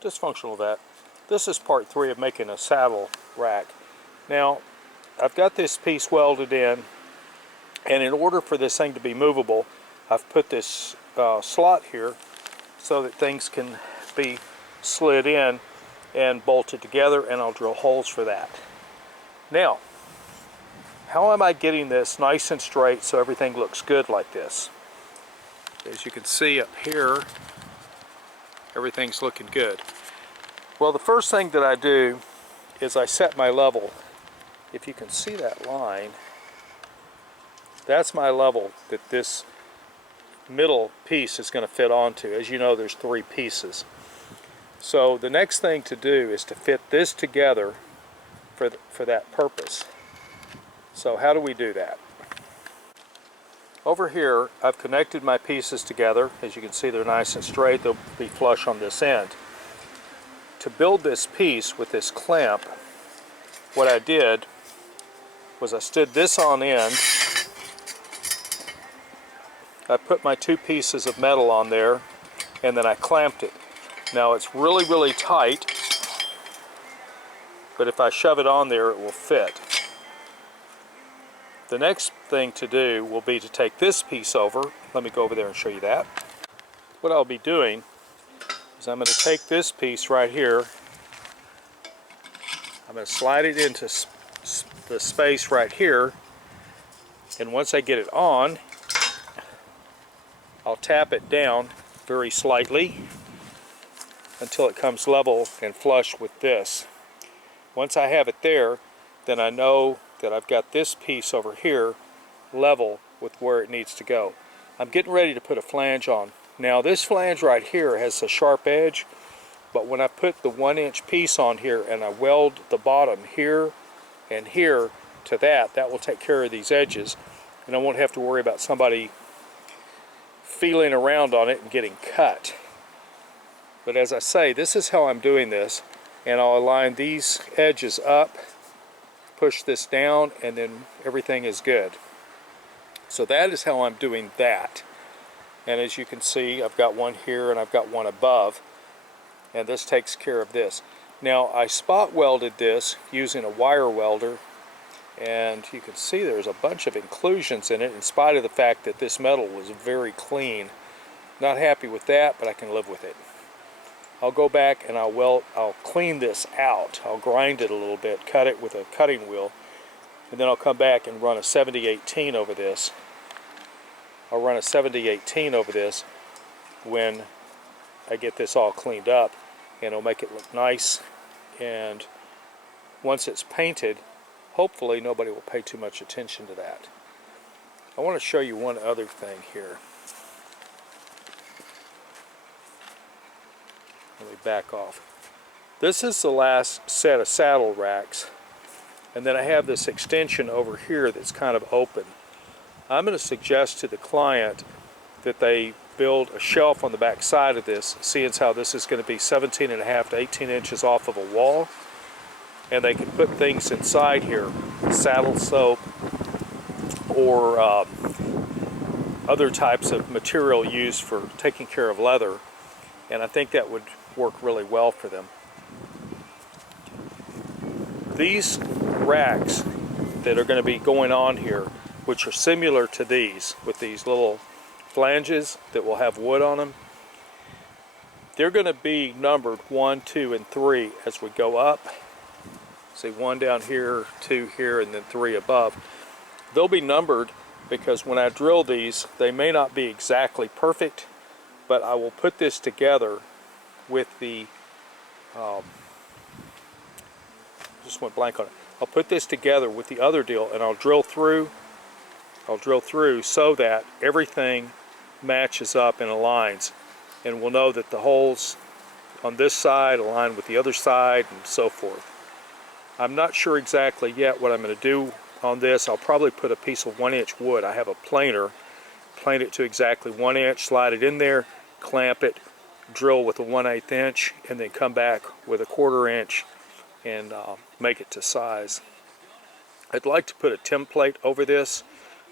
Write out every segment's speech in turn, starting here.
dysfunctional vat. This is part 3 of making a saddle rack. Now, I've got this piece welded in, and in order for this thing to be movable, I've put this slot here so that things can be slid in and bolted together, and I'll drill holes for that. Now, how am I getting this nice and straight so everything looks good like this? As you can see up here, everything's looking good. Well, the first thing that I do is I set my level. If you can see that line, that's my level that this middle piece is going to fit onto. As you know, there's 3 pieces. So the next thing to do is to fit this together for that purpose. So how do we do that? Over here, I've connected my pieces together. As you can see, they're nice and straight. They'll be flush on this end. To build this piece with this clamp, what I did was I stood this on end. I put my 2 pieces of metal on there, and then I clamped it. Now it's really, really tight, but if I shove it on there, it will fit. The next thing to do will be to take this piece over. Let me go over there and show you that. What I'll be doing is I'm going to take this piece right here. I'm going to slide it into the space right here, and once I get it on, I'll tap it down very slightly until it comes level and flush with this. Once I have it there, then I know that I've got this piece over here level with where it needs to go. I'm getting ready to put a flange on. Now this flange right here has a sharp edge, but when I put the 1-inch piece on here and I weld the bottom here and here to that will take care of these edges, and I won't have to worry about somebody feeling around on it and getting cut. But as I say, this is how I'm doing this, and I'll align these edges up, push this down, and then everything is good. So that is how I'm doing that. And as you can see, I've got one here and I've got one above, and this takes care of this. Now I spot welded this using a wire welder, and you can see there's a bunch of inclusions in it in spite of the fact that this metal was very clean. Not happy with that, but I can live with it. I'll go back and I'll clean this out. I'll grind it a little bit, cut it with a cutting wheel, and then I'll come back and run a 70-18 over this. I'll run a 70-18 over this when I get this all cleaned up, and it'll make it look nice. And once it's painted, hopefully nobody will pay too much attention to that. I want to show you one other thing here. Let me back off. This is the last set of saddle racks, and then I have this extension over here that's kind of open. I'm going to suggest to the client that they build a shelf on the back side of this, seeing as how this is going to be 17.5 to 18 inches off of a wall, and they can put things inside here, saddle soap or other types of material used for taking care of leather, and I think that would work really well for them. These racks that are going to be going on here, which are similar to these, with these little flanges that will have wood on them, they're going to be numbered 1, 2, and 3 as we go up. See, 1 down here, 2 here, and then 3 above. They'll be numbered because when I drill these, they may not be exactly perfect, but I will put this together with the just went blank on it. I'll put this together with the other deal, and I'll drill through so that everything matches up and aligns, and we'll know that the holes on this side align with the other side and so forth. I'm not sure exactly yet what I'm going to do on this. I'll probably put a piece of 1-inch wood. I have a planer, plane it to exactly 1 inch, slide it in there, clamp it, drill with a 1/8 inch, and then come back with a 1/4 inch and make it to size. I'd like to put a template over this,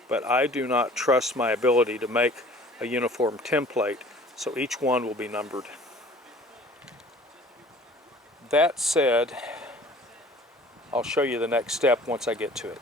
but I do not trust my ability to make a uniform template, so each one will be numbered. that said, I'll show you the next step once I get to it.